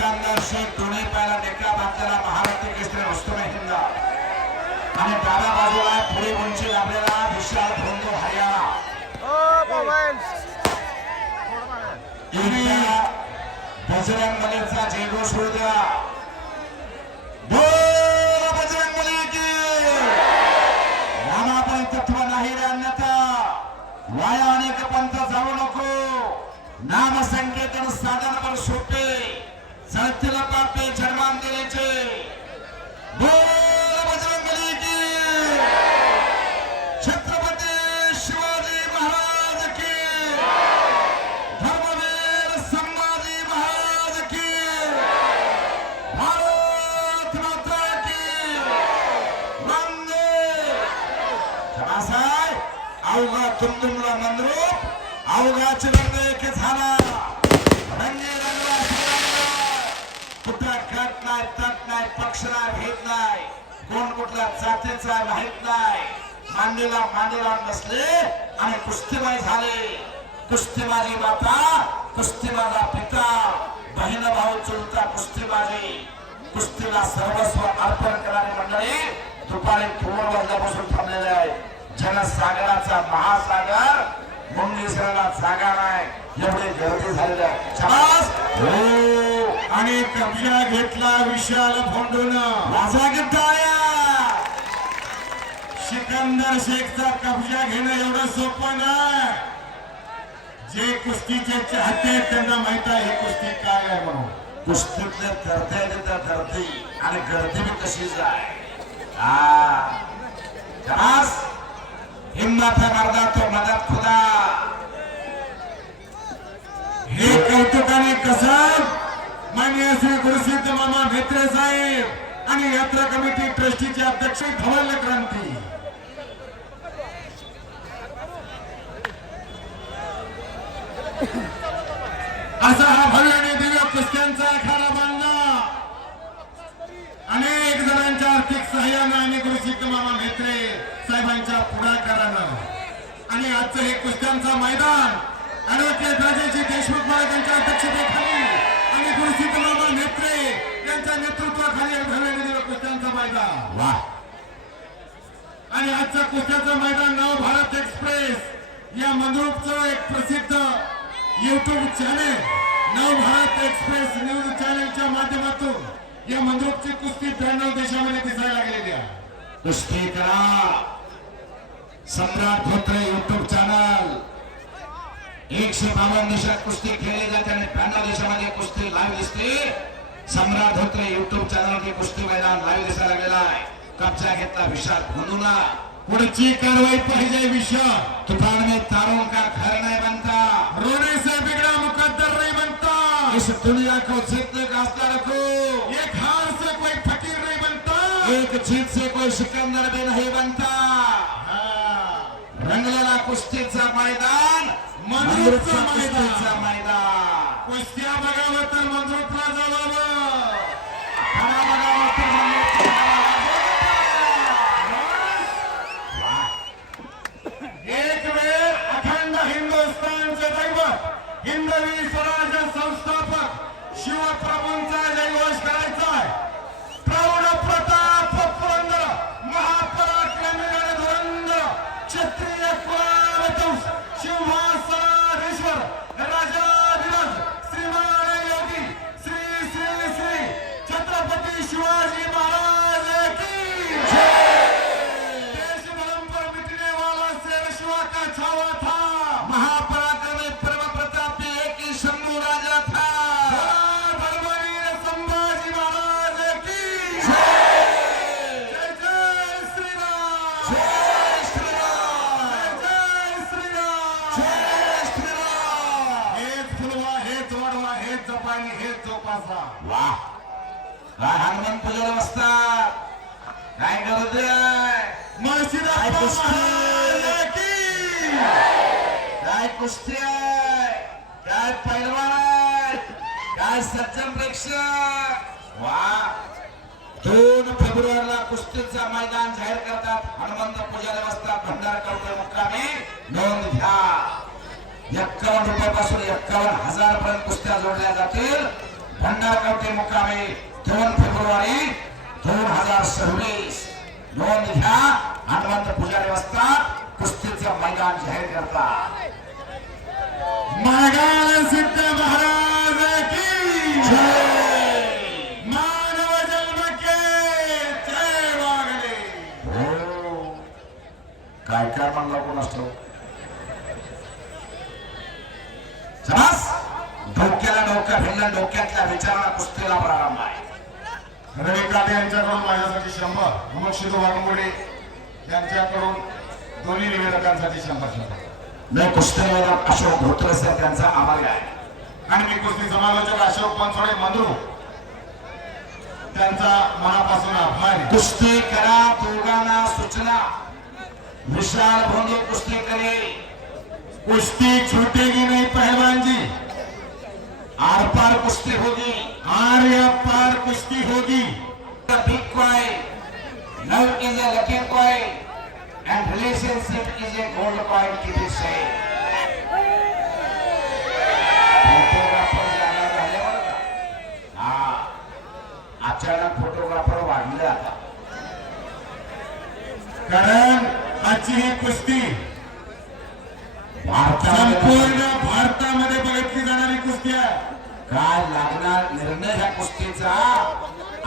सिकंदर शेख दोन्ही पायाला टेका बांधलेला महाराष्ट्र केसरी रुस्तम हिंद आणि डाव्या बाजूला पुढे उंची लाभलेला विशाल धोंडो हरियाणा बजरंग बलीचा जयघोष होऊ द्या. बोल बजरंग बली की रामाबाई तत्व नाही रे अन्यथा वाया अनेक पंथ जाऊ नको. नाम संकेतन साधन पर सोपे चढतील पापे जन्मान दिलेचे. बोल बजरंग बली की छत्रपती शिवाजी महाराज की धर्मवीर संभाजी महाराज की भारत माता की वंदे. जमासाय अवघा तुमतुमला मंद्रूप अवघाचे रंग एक झाला. रंगे रंगला कुठला कट नाही तट नाही पक्ष नाही भेद नाही कोण कुठल्या जातीचा माहित नाही. मांडीला मांडीला बसले आणि कुस्तीबाई झाले. कुस्तीबाजी माता कुस्तीबाजा पिता बहीण भाऊ चुलता कुस्तीबाजी कुस्तीला सर्वस्व अर्पण करणारी मंडळी दुपारी 2 वाजल्यापासून थांबलेले आहे. जनसागराचा महासागर मुंगेश्वराला जागा नाही एवढी गर्दी झालेली आहे. आणि कब्जा घेतला विशाल फोंडून माझा गिटाया सिकंदर शेखचा कब्जा घेणं एवढं सोपं नाही. जे कुस्तीचे चाहते आहेत त्यांना माहित आहे ही कुस्ती काय आहे म्हणून. कुस्तीतले करते तिथं गर्दी आणि गर्दी बी तशीच आहे. हिम्मत है मर्दा तो मदद खुदा. हे कौतुकाने कसं माननीय श्री गुरुसिद्ध मामा म्हेत्रे साहेब आणि यात्रा कमिटी ट्रस्टीचे अध्यक्ष धवल क्रांती असा हा भव्य आणि दिव्य कुस्त्यांचा आखाडा बांधला. अनेक जणांच्या आर्थिक सहाय्यानं आणि गुरुसिद्ध मामा म्हेत्रे साहेबांच्या पुढाकारानं आणि आजचं हे कुस्त्यांचं मैदान ऍडव्होकेट राजेजी देशमुख महाराजांच्या अध्यक्षतेखाली आणि गुरुसिद्ध मामा म्हेत्रे यांच्या नेतृत्वाखाली भव्य कुस्त्यांचं मैदान. वाह. आणि आजचं कुस्त्याचं मैदान नव भारत एक्सप्रेस या मंद्रूपचं एक प्रसिद्ध युट्यूब चॅनेल नव भारत एक्सप्रेस न्यूज चॅनेलच्या माध्यमातून या मंद्रूपची कुस्ती 92 देशामध्ये दिसायला गेलेली आहे. कुस्ती करा. सम्राट धोत्रे युट्यूब चॅनल 152 देशात कुस्ती खेळली जाते आणि 92 देशामध्ये कुस्ती लाईव्ह दिसते. सम्राट धोत्रे युट्यूब चॅनल की कुस्ती मैदान लाईव्ह दिसायला लागलेला आहे. कब्जा घेतला विशाल भोंडूला. पुढची कारवाई पाहिजे विषय तूफान में तारों का घर नहीं बनता. रोने से बिगड़ा मुकद्दर नहीं बनता. इस दुनिया को जीतने का हौसला रखो. एक हार से कोई फकीर नहीं बनता. एक जीत से कोई सिकंदर भी नहीं बनता. रंगलेला कुस्तीचा मैदान मंद्रूपचं कुस्तीचा मैदान. कुस्त्या बघावं तर मंद्रूपला जावावं. खरा बघावं तर मंद्रूपला एक वेळ अखंड हिंदुस्थानचे दैवत हिंदवी स्वराज्य संस्थापक शिवप्रभूंचा जयघोष करायचा आहे. प्रौढ प्रताप पुरंदर महापराक्रमी रणधुरंदर क्षत्रिय कुलावतंस सिंहासनाधीश्वर राजाधिराज श्रीमान योगी श्री श्री श्री छत्रपती शिवाजी महाराज की देश धर्म पर मिटने वाला शेर शिवा का छावा था. महापराक्रमी परम प्रतापी एक ही शंभू राजा था. धर्मवीर संभाजी महाराज की जय जय श्रीराम. जय श्रीराम. जय श्रीराम. जय श्रीराम. हेच फुलवा हेच वाढवा हेच जपानी हेच जोपासा. वाह. काय हनुमान पूजेला बसतात. काय करत मळशिराज महाराज की काय कुस्ती आहे. काय पैलवान आहे. काय सज्जन प्रेक्षक. वाह. 2 फेब्रुवारीला कुस्तीचा मैदान जाहीर करतात. हनुमंत पूजेला बसतात. भंडार कवटे मुक्कामी नोंद घ्या. 51 रुपयापासून 51,000 पर्यंत कुस्त्या जोडल्या जातील. भंडारकवटे मुक्कामी 2 फेब्रुवारी 2026 नोंद घ्या. हनुमंत पुजारी वस्तात कुस्तीचं मैदान जाहीर करतात. मागाल सिद्ध महाराज की जय. मानव जन्म के जय वागले. हो. काय काय म्हणला कोण असतो. समास डोक्याला डोकं भिन्न डोक्यातल्या विचाराला कुस्तीला प्रारंभ आहे. रवी काटे यांच्याकडून माझ्यासाठी 100, मग शिरो वाघमोडे यांच्याकडून दोन्ही निवेदकांसाठी 100. मी कुस्ती निवेदक अशोक धोत्रे सर त्यांचा आभारी आहे. आणि मी कुस्ती समालोचक अशोक पंचोडे मंद्रू त्यांचा मनापासून आभार आहे. कुस्ती करा दोघांना सूचना. विशाल भोंगे कुस्ती करे. कुश्ती छूटेगी नहीं पहलवान जी. आर पार कुस्ती होगी. आर्य पार कुश्ती होगी. Big coin. Love is a lucky coin, and relationship is a gold coin. Keep it safe. Photographer जाणार झाले बरं का? हा. अचानक फोटोग्राफर वाढले आता. कारण आजची ही कुस्ती संपूर्ण भारतामध्ये बघितली जाणारी कुस्ती आहे. काय लागणार निर्णय ह्या कुस्तीचा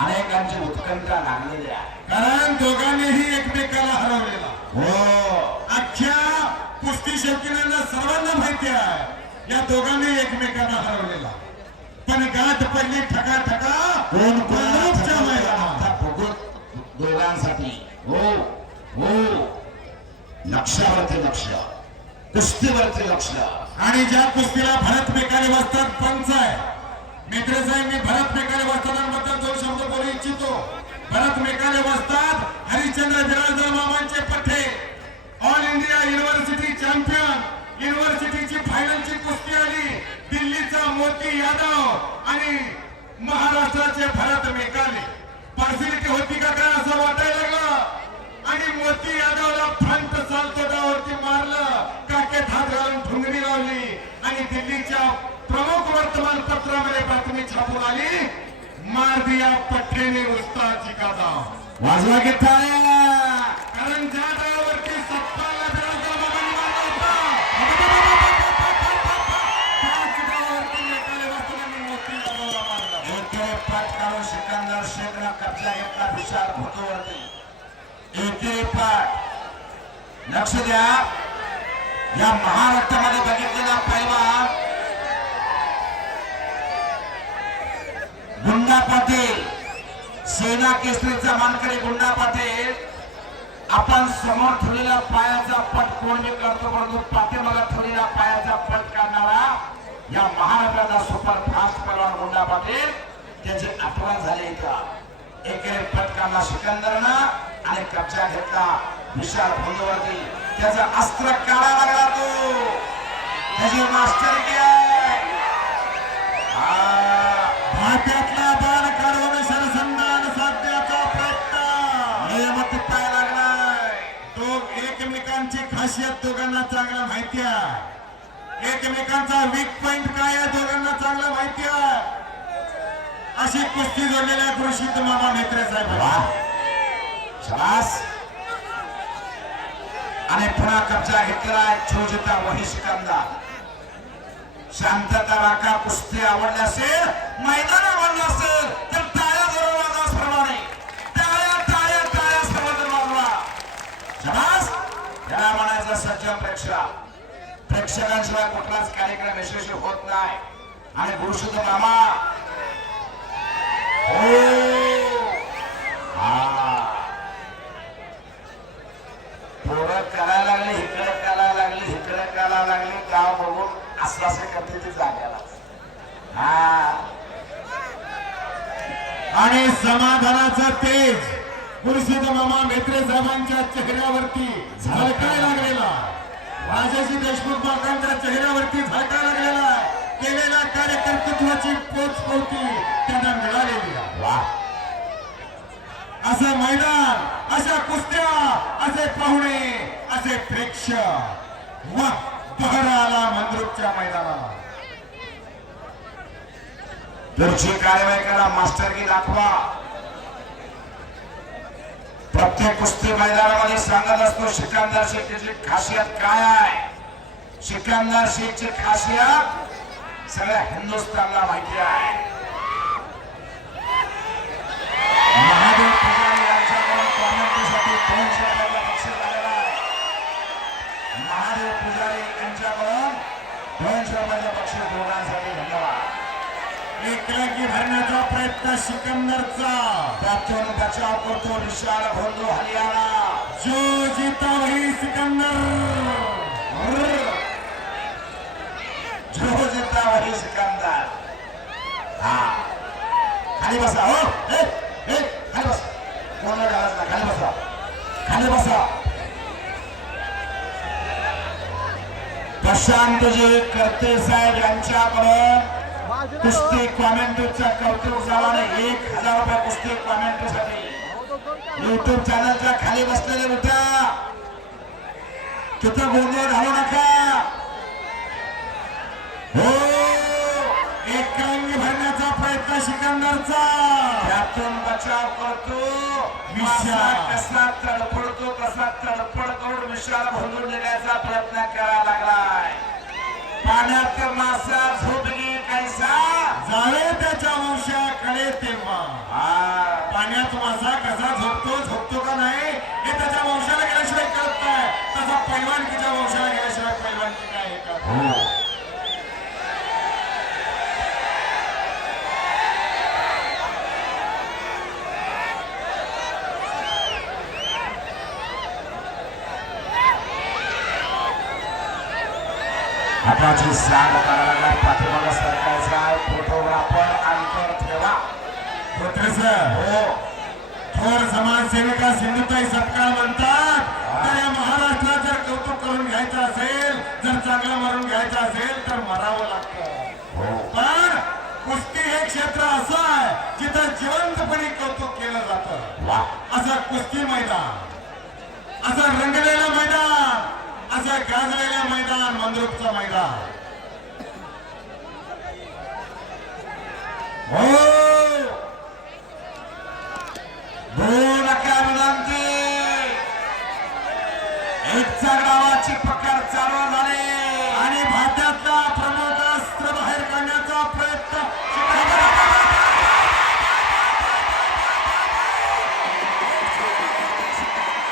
अनेकांची उत्कंठा लागलेली आहे. कारण दोघांनीही एकमेकाला हरवलेला. हो. अख्ख्या कुस्ती शौकीनांना सर्वांना माहिती आहे या दोघांनी एकमेकांना हरवलेला. पण गाठ पडली ठका ठका कोण कोणाच्या मैदानात. आता बघू दोघांसाठी. हो हो. लक्षावरती लक्ष. कुस्तीवरती लक्ष. आणि ज्या कुस्तीला भरत मेकाले वस्ताद पंच आहे. मित्र साहेब मी भरत मेकाले वस्तादांबद्दल 2 शब्द बोलू इच्छितो. भरत मेकाले वस्ताद हरिश्चंद्र बिराजदार मामांचे पठ्ठे ऑल इंडिया युनिव्हर्सिटी चॅम्पियन. युनिव्हर्सिटीची फायनलची कुस्ती आली. दिल्लीचा मोती यादव आणि महाराष्ट्राचे भरत मेकाले. पर्सनॅलिटी होती का काय असं वाटायला लागलं. आणि मोती यादवला फ्रंट सालतोडावरती मारलं. काकेत हात घालून ठुंगरी लावली आणि दिल्लीच्या प्रमुख वर्तमानपत्रामध्ये बातमी छापून आली. मार दिया पठ्ठे ने उस्तादजी का दाव. वाजवा की टाळ्या. कारण ज्या डावावरती सप्पाला बिराजदार मामांनी मारला होता त्याच डावावरती मेकाले वस्तादांनी मोती यादवला मारला. एकेरी पाठ काढून सिकंदर शेखनं कब्जा घेतला विशाल भोतोवरती. एकेरी पाठ. लक्ष द्या. या महाराष्ट्रामध्ये बघितलेला पैलवान गुंडा पाटील, सेना केसरीचा मानकरी गुंडा पाटील. आपण समोर ठेवलेला पायाचा पट कोण मी करतो परंतु पाठीमागे ठेवलेला पायाचा पट काढणारा या महाराष्ट्राचा सुपर फास्ट पैलवान गुंडा पाटील त्याचे आठवण झाले इथं. एकेरी पट काढला सिकंदरनं आणि कब्जा घेतला विशाल भोंगवरती. त्याचा अस्त्र काढा लागला तो. त्याची मास्टर हातातला बाण काढून सरसंधान साधण्याचा प्रयत्न. नियमित पाय लागलाय. एकमेकांची खासियत दोघांना चांगला माहिती आहे. एकमेकांचा वीक पॉइंट काय आहे दोघांना चांगला माहिती आहे. अशी कुस्ती जोडलेल्या कृषी मामा मेत्रे साहेब. शाबास. आणि पुन्हा कब्जा घेतलेला छोजिता वही सिकंदर. शांतता राखा. कुस्ती आवडली असेल, मैदान आवडलं असेल तर टाळ्या जरूर वाजवा सर्वांनी. टाळ्या टाळ्या टाळ्या सर्वजण वाजवा. शाबास. याला म्हणायचं सज्जन प्रेक्षक. प्रेक्षकांशिवाय कुठलाच कार्यक्रम यशस्वी होत नाही. आणि गुरुशुद्ध मामा पोरं करायला लागले इकडे करायला लागले इकडे करायला लागले. गाव बघून असं असं करते ती जाग्याला. आणि समाधानाचा तेज गुरुसिद्ध मामा मेत्रे साहेबांच्या चेहऱ्यावरती झळकायला लागलेला. राजाजी देशमुख बाबांच्या चेहऱ्यावरती झळकायला लागलेला. केलेल्या कार्यकर्तृत्वाची पोचपावती त्यांना मिळालेली आहे. असं मैदान, अशा कुस्त्या, असे पाहुणे, असे प्रेक्षक. वा बहर आला मंद्रुपच्या मैदानाला. पुढची कारवाई करा, मास्टरकी दाखवा. प्रत्येक कुस्ती मैदानामध्ये सांगत असतो सिकंदर शेखची खासियत काय आहे. सिकंदर शेखची खासियत सगळ्या हिंदुस्थानला माहिती आहे. महादेव पुजारी यांच्याकडून कॉमेंट्रीसाठी 200 रुपयाचा बक्षीस आलेला आहे. महादेव पुजारी यांच्याकडून 200 रुपयाचा बक्षीस दोघांसाठी. धन्यवाद. एकाकी भरण्याचा प्रयत्न सिकंदरचा. त्यातून बचाव करतो विशाल भोंदू हरियाणा. जो जीता वही सिकंदर. जो जीता वही सिकंदर. हा खाली बसा. हो खाली बसा. कोणाला घालायचं ना, खाली बसा. खाली बसा. प्रशांतजी करते साहेब यांच्याकडून कुस्ती कॉमेंट्रीचा कौतुक जावाने 1000 रुपये कुस्ती कॉमेंट्रीसाठी. युट्यूब चॅनलच्या खाली बसलेले होत्या तिथं गोंधळ घालू नका. हो एकांगी भरण्याचा प्रयत्न सिकंदरचा. त्यातून बचाव करतो. विशाल. कसा तडफडतो, कसा तडफड करून विशाल भोंदून देण्याचा प्रयत्न करायला लागलाय. पाण्यात मासा झोपली कैसा जावे त्याच्या वंशाकडे तेव्हा. पाण्यात मासा कसा झोपतो का नाही हे त्याच्या वंशाला गेल्याशिवाय कळत नाही. तसा पैलवानकीच्या वंशाला गेल्याशिवाय पैलवानकी काय हे कळत. हाताची साथ करायला पाठीमागा सरकायचा. फोटोग्राफर अंतर ठेवा. हो थोर समाजसेविका सिंधुताई सत्कार म्हणतात. तर या महाराष्ट्रात जर कौतुक करून घ्यायचं असेल, जर चांगलं मारून घ्यायचं असेल तर मरावं लागतं. पण कुस्ती हे क्षेत्र असं आहे जिथं जिवंतपणे कौतुक केलं जातं. असं कुस्ती मैदान, असं रंगलेलं मैदान, असं गाजलेलं मैदान मंद्रुपचं मैदान. हो दोन विनंती. एक चा